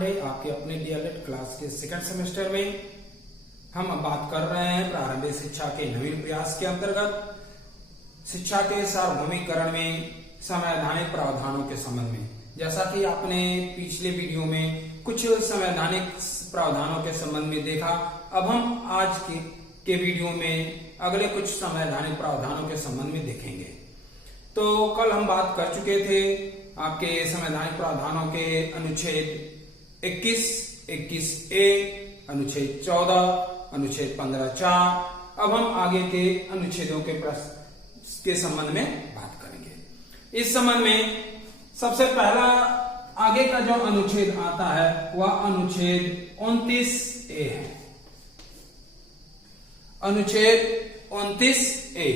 पांडे, आपके अपने DElEd class के सेकंड सेमेस्टर में हम अब बात कर रहे हैं प्रारंभिक शिक्षा के नवीन प्रयास के अंतर्गत शिक्षा के सार्वभौमिकरण में संवैधानिक प्रावधानों के संबंध में। जैसा कि आपने पिछले वीडियो में कुछ संवैधानिक प्रावधानों के संबंध में देखा, अब हम आज के वीडियो में अगले कुछ संवैधानिक प्रावधानों के संबंध में देखेंगे। तो कल हम बात कर चुके थे आपके संवैधानिक प्रावधानों के अनुच्छेद 21, 21A, अनुच्छेद 14, अनुच्छेद 15(4). अब हम आगे के अनुच्छेदों के संबंध में बात करेंगे। इस संबंध में सबसे पहला आगे का जो अनुच्छेद आता है वह अनुच्छेद 29A है। अनुच्छेद 29A।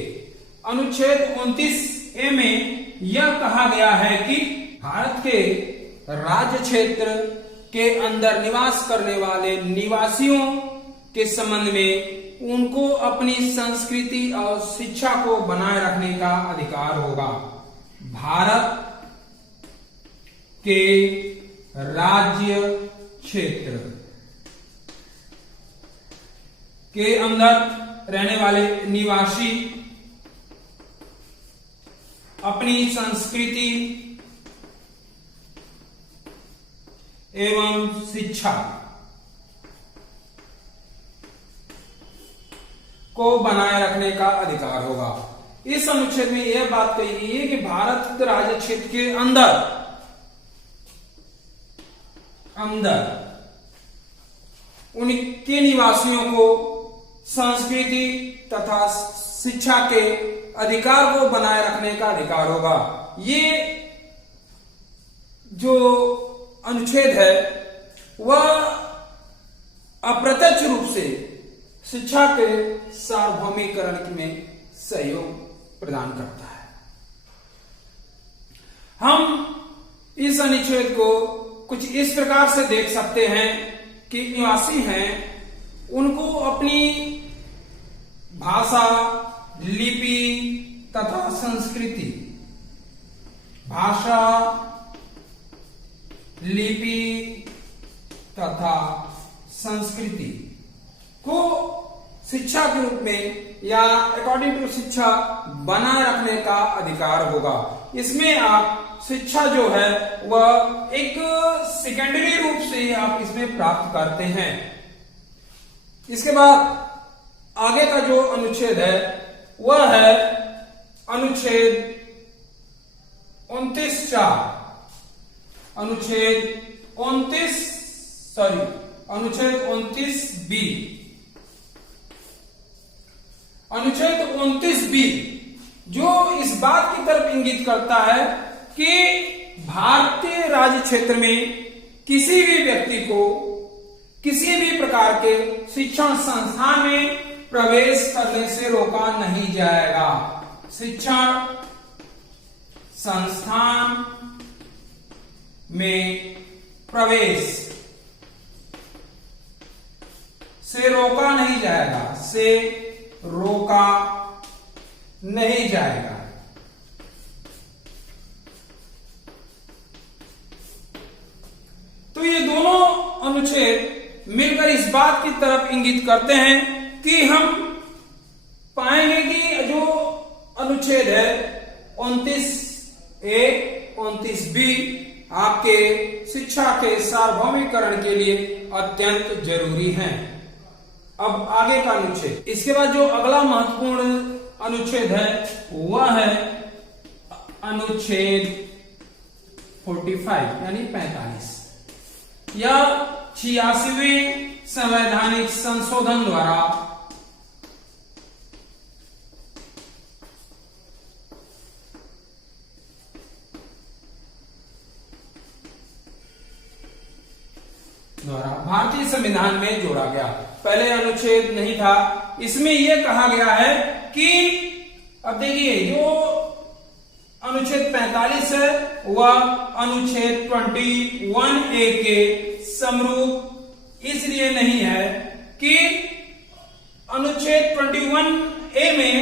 अनुच्छेद 29A में यह कहा गया है कि भारत के राज्य क्षेत्र के अंदर निवास करने वाले निवासियों के संबंध में उनको अपनी संस्कृति और शिक्षा को बनाए रखने का अधिकार होगा। भारत के राज्य क्षेत्र के अंदर रहने वाले निवासी अपनी संस्कृति एवं शिक्षा को बनाए रखने का अधिकार होगा। इस अनुच्छेद में यह बात कही गई है कि भारत राज्य क्षेत्र के अंदर उनके निवासियों को संस्कृति तथा शिक्षा के अधिकार को बनाए रखने का अधिकार होगा। ये जो अनुच्छेद है वह अप्रत्यक्ष रूप से शिक्षा के सार्वभौमिकरण में सहयोग प्रदान करता है। हम इस अनुच्छेद को कुछ इस प्रकार से देख सकते हैं कि निवासी हैं उनको अपनी भाषा, लिपि तथा संस्कृति, भाषा, लिपि तथा संस्कृति को शिक्षा के रूप में या अकॉर्डिंग टू शिक्षा बनाए रखने का अधिकार होगा। इसमें आप शिक्षा जो है वह एक सेकेंडरी रूप से आप इसमें प्राप्त करते हैं। इसके बाद आगे का जो अनुच्छेद है वह है अनुच्छेद 29(4). अनुच्छेद 29B। अनुच्छेद 29B जो इस बात की तरफ इंगित करता है कि भारतीय राज्य क्षेत्र में किसी भी व्यक्ति को किसी भी प्रकार के शिक्षण संस्थान में प्रवेश करने से रोका नहीं जाएगा। शिक्षण संस्थान में प्रवेश से रोका नहीं जाएगा। तो ये दोनों अनुच्छेद मिलकर इस बात की तरफ इंगित करते हैं कि हम पाएंगे कि जो अनुच्छेद है 29A, 29B आपके शिक्षा के सार्वभौमिकरण के लिए अत्यंत जरूरी हैं। अब आगे का अनुच्छेद, इसके बाद जो अगला महत्वपूर्ण अनुच्छेद है वह है अनुच्छेद 45 यानी 45 या 86वें संवैधानिक संशोधन द्वारा भारतीय संविधान में जोड़ा गया। पहले अनुच्छेद नहीं था। इसमें यह कहा गया है कि अब देखिए जो अनुच्छेद 45 है वह अनुच्छेद 21A के समरूप इसलिए नहीं है कि अनुच्छेद 21A में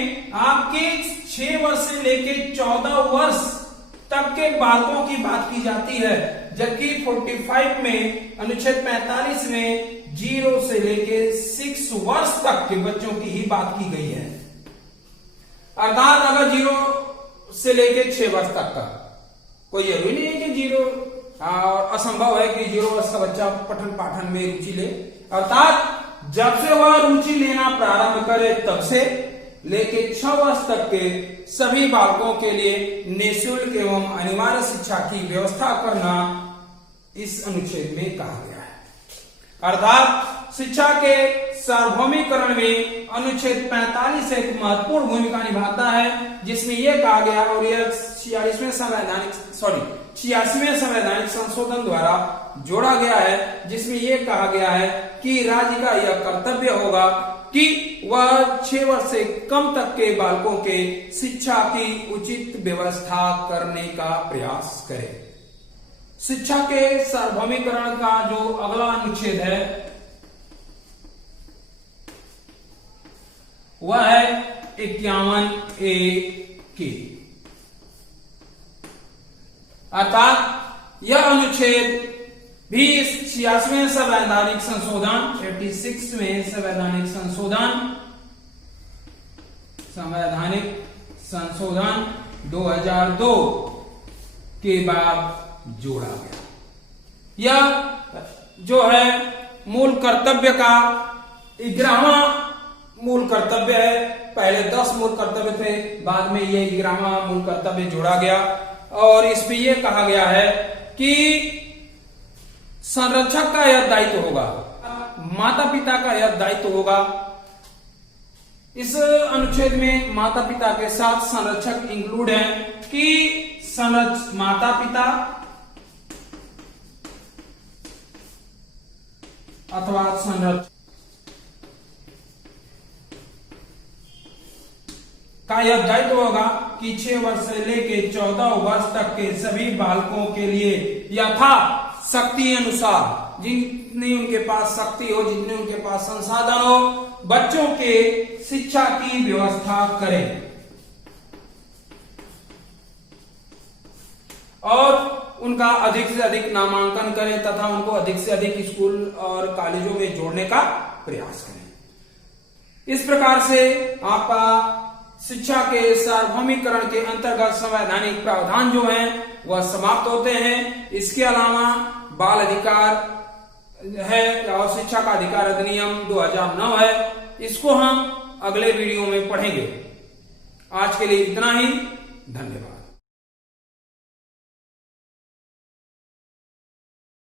आपके 6 वर्ष से लेकर 14 वर्ष तक के बालकों की बात की जाती है, जबकि 45 में अनुच्छेद 45 में 0 से लेके 6 वर्ष तक के बच्चों की ही बात की गई है। अर्थात अगर 0 से लेके 6 वर्ष तक का, कोई जरूरी नहीं है कि 0 और असंभव है कि 0 वर्ष का बच्चा पठन पाठन में रुचि ले। अर्थात जब से वह रुचि लेना प्रारंभ करे तब से लेके 6 वर्ष तक के सभी बालकों के लिए निःशुल्क एवं अनिवार्य शिक्षा की व्यवस्था करना इस अनुच्छेद में कहा गया है। अर्थात शिक्षा के सार्वभौमिकरण में अनुच्छेद 45 एक महत्वपूर्ण भूमिका निभाता है, जिसमें यह कहा गया और यह 86वें संवैधानिक संशोधन द्वारा जोड़ा गया है, जिसमें यह कहा गया है कि राज्य का यह कर्तव्य होगा कि वह 6 वर्ष से कम तक के बालकों के शिक्षा की उचित व्यवस्था करने का प्रयास करे। शिक्षा के सार्वभौमिकरण का जो अगला अनुच्छेद है वह है 51A की। अर्थात यह अनुच्छेद भी 86वें संवैधानिक संशोधन 86वें संवैधानिक संशोधन 2002 के बाद जोड़ा गया। यह जो है मूल कर्तव्य का 11वां मूल कर्तव्य है। पहले 10 मूल कर्तव्य थे, बाद में ये 11वां मूल कर्तव्य जोड़ा गया और इसमें यह कहा गया है कि संरक्षक का यह दायित्व होगा, माता पिता का यह दायित्व होगा। इस अनुच्छेद में माता पिता के साथ संरक्षक इंक्लूड है कि माता पिता अथवा संरक्षक का यह दायित्व होगा कि 6 वर्ष से लेके 14 वर्ष तक के सभी बालकों के लिए यथा शक्ति अनुसार, जितनी उनके पास शक्ति हो, जितने उनके पास संसाधन हो, बच्चों के शिक्षा की व्यवस्था करें और उनका अधिक से अधिक नामांकन करें तथा उनको अधिक से अधिक स्कूल और कॉलेजों में जोड़ने का प्रयास करें। इस प्रकार से आपका शिक्षा के सार्वभौमिकरण के अंतर्गत संवैधानिक प्रावधान जो हैं वह समाप्त होते हैं। इसके अलावा बाल अधिकार है और शिक्षा का अधिकार अधिनियम 2009 है, इसको हम अगले वीडियो में पढ़ेंगे। आज के लिए इतना ही, धन्यवाद।